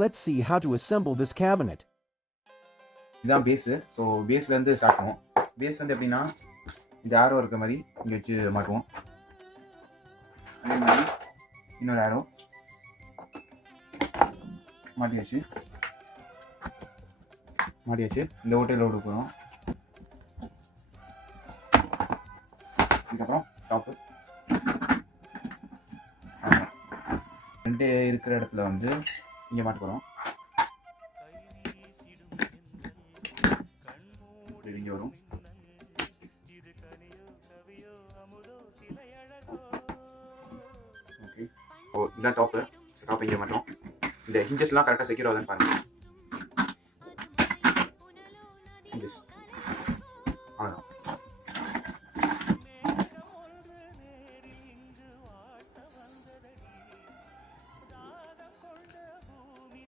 Let's see how to assemble this cabinet. இதுதான் base. So பேஸ்லேருந்து start பண்ணுவோம். Base வந்து எப்படின்னா இந்த ஆரோ இருக்கிற மாதிரி இங்கே வச்சு மாட்டுவோம். அதே மாதிரி இன்னொரு ஆரோ மாட்டியாச்சு. இந்த ஓட்டையில் விட போகிறோம். இதுக்கப்புறம் டாப்பு ரெண்டு இருக்கிற இடத்துல வந்து இங்கே மாட்ட போகிறோம். இங்கே வரும். ஓகே, ஓ இதான் டாப்பு இங்கே மாட்டோம். இந்த ஹிஞ்சஸ்லாம் கரெக்டாக செக்யூர் ஆகுதுன்னு பாருங்கள்.